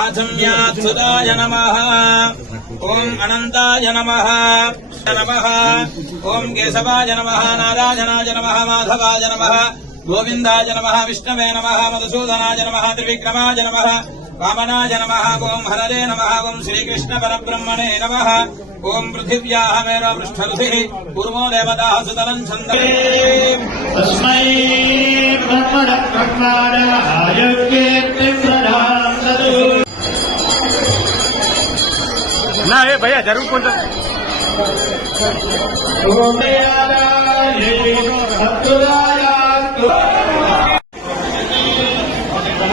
आजम्याच्युताय नमः। ओम अनंताय नमः नमः। ओम केशवाय नमः नारायणाय नमः माधवाय नमः गोविंदाय नमः विष्णवे नमः मधुसूदनाय नमः त्रिविक्रमाय नमः वामनाय नमः। ओम हरये नमः। ओम श्रीकृष्ण परब्रह्मणे नमः। ओम पृथिव्याः मेरो पृष्ठरुधिः पूर्वो देवताः सुतलं छन्दे तस्मै ब्रह्मणः ना ये भैया जरूर कौन